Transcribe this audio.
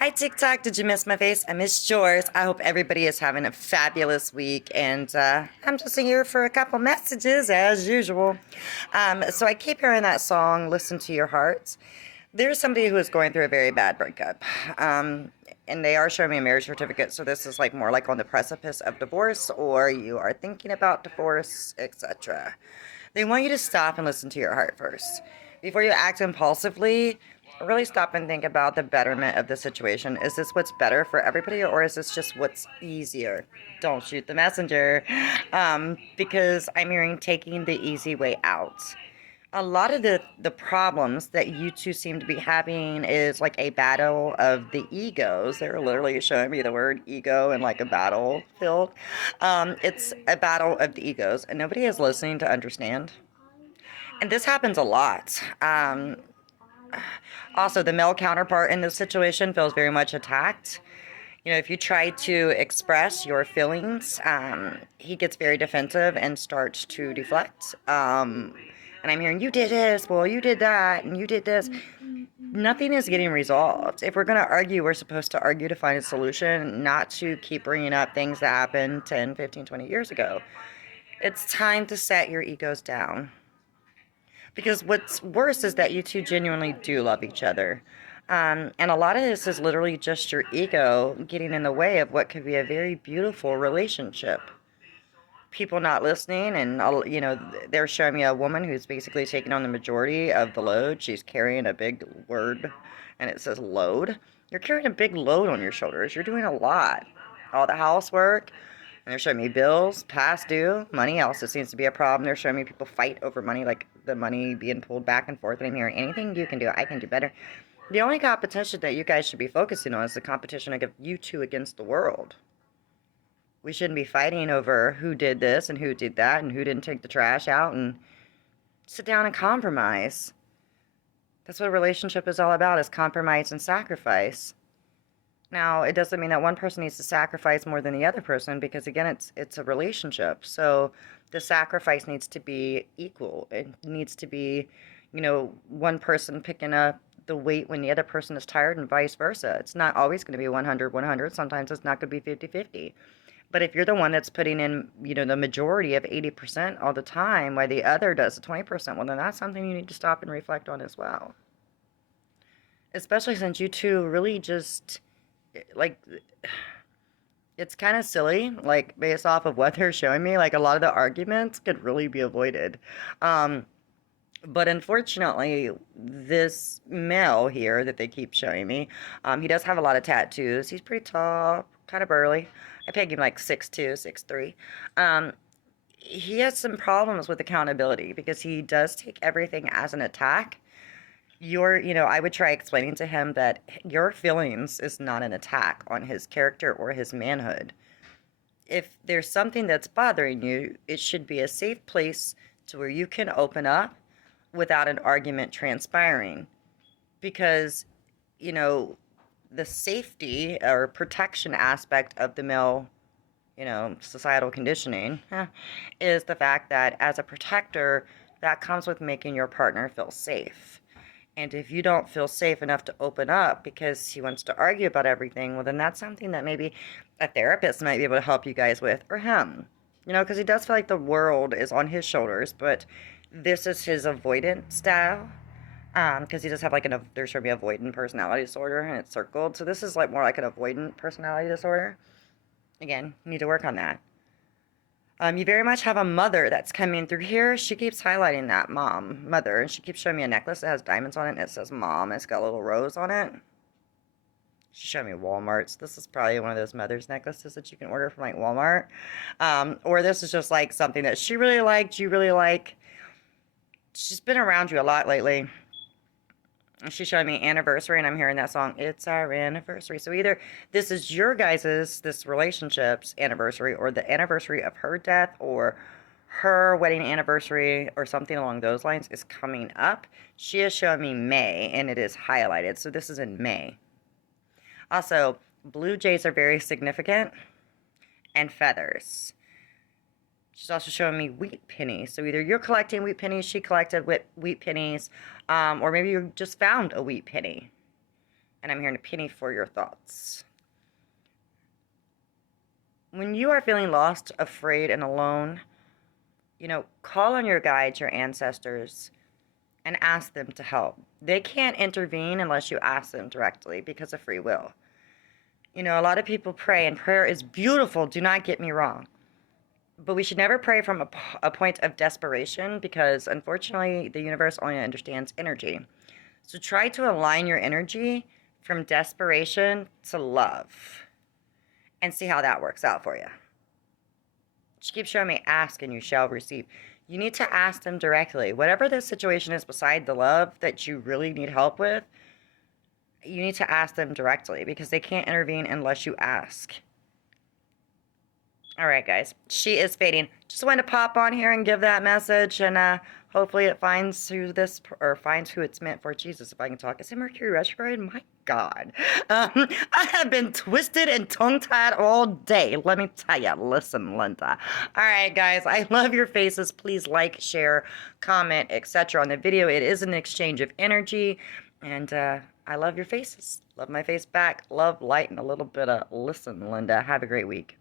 Hi, TikTok. Did you miss my face? I missed yours. I hope everybody is having a fabulous week. And I'm just here for a couple messages, as usual. So I keep hearing that song, Listen to Your Heart. There's somebody who is going through a very bad breakup. And they are showing me a marriage certificate. So this is like more like on the precipice of divorce, or you are thinking about divorce, etc. They want you to stop and listen to your heart first. Before you act impulsively, really stop and think about the betterment of the situation. Is this what's better for everybody, or is this just what's easier? Don't shoot the messenger. Because I'm hearing taking the easy way out. A lot of the problems that you two seem to be having is like a battle of the egos. They're literally showing me the word ego in like a battlefield. It's a battle of the egos, and nobody is listening to understand. And this happens a lot. Also, the male counterpart in this situation feels very much attacked. You know, if you try to express your feelings, he gets very defensive and starts to deflect. And I'm hearing, you did this, well, you did that, and you did this. Nothing is getting resolved. If we're going to argue, we're supposed to argue to find a solution, not to keep bringing up things that happened 10, 15, 20 years ago. It's time to set your egos down. Because what's worse is that you two genuinely do love each other. And a lot of this is literally just your ego getting in the way of what could be a very beautiful relationship. People not listening, and they're showing me a woman who's basically taking on the majority of the load. She's carrying a big word, and it says load. You're carrying a big load on your shoulders. You're doing a lot. All the housework, and they're showing me bills, past due. Money also seems to be a problem. They're showing me people fight over money, like the money being pulled back and forth. And I'm hearing, anything you can do, I can do better. The only competition that you guys should be focusing on is the competition of you two against the world. We shouldn't be fighting over who did this and who did that and who didn't take the trash out, and sit down and compromise. That's what a relationship is all about, is compromise and sacrifice. Now, it doesn't mean that one person needs to sacrifice more than the other person, because again, it's a relationship. So the sacrifice needs to be equal. It needs to be, one person picking up the weight when the other person is tired, and vice versa. It's not always going to be 100-100. Sometimes it's not going to be 50-50. But if you're the one that's putting in, the majority of 80% all the time, while the other does the 20%, well, then that's something you need to stop and reflect on as well. Especially since you two really just, like, it's kind of silly, like, based off of what they're showing me. Like, a lot of the arguments could really be avoided. But unfortunately, this male here that they keep showing me, he does have a lot of tattoos. He's pretty tall, kind of burly. I peg him like 6'2", 6'3". He has some problems with accountability, because he does take everything as an attack. I would try explaining to him that your feelings is not an attack on his character or his manhood. If there's something that's bothering you, it should be a safe place to where you can open up without an argument transpiring. Because, the safety or protection aspect of the male, societal conditioning, is the fact that as a protector, that comes with making your partner feel safe. And if you don't feel safe enough to open up because he wants to argue about everything, well, then that's something that maybe a therapist might be able to help you guys with, or him. Because he does feel like the world is on his shoulders, but this is his avoidant style. Because he does have like there's showing me avoidant personality disorder, and it's circled. So this is like more like an avoidant personality disorder. Again, you need to work on that. You very much have a mother that's coming through here. She keeps highlighting that mother, and she keeps showing me a necklace that has diamonds on it, and it says mom. It's got a little rose on it. She showed me Walmart's. This is probably one of those mother's necklaces that you can order from like Walmart. Or this is just like something that she really liked, you really like. She's been around you a lot lately. She's showing me anniversary, and I'm hearing that song, It's Our Anniversary. So either this is your guys' this relationship's anniversary, or the anniversary of her death, or her wedding anniversary, or something along those lines is coming up. She is showing me May, and it is highlighted. So this is in May. Also, blue jays are very significant, and feathers. She's also showing me wheat pennies. So either you're collecting wheat pennies, she collected wheat pennies, or maybe you just found a wheat penny. and I'm hearing a penny for your thoughts. When you are feeling lost, afraid, and alone, call on your guides, your ancestors, and ask them to help. They can't intervene unless you ask them directly because of free will. A lot of people pray, and prayer is beautiful, do not get me wrong. But we should never pray from a point of desperation because, unfortunately, the universe only understands energy. So try to align your energy from desperation to love and see how that works out for you. She keeps showing me, ask and you shall receive. You need to ask them directly. Whatever the situation is beside the love that you really need help with, you need to ask them directly because they can't intervene unless you ask. All right, guys. She is fading. Just wanted to pop on here and give that message, and hopefully it finds who it's meant for. Jesus, if I can talk. Is it Mercury retrograde? My God. I have been twisted and tongue-tied all day. Let me tell you. Listen, Linda. All right, guys. I love your faces. Please like, share, comment, etc. on the video. It is an exchange of energy, and I love your faces. Love my face back. Love, light, and a little bit of listen, Linda. Have a great week.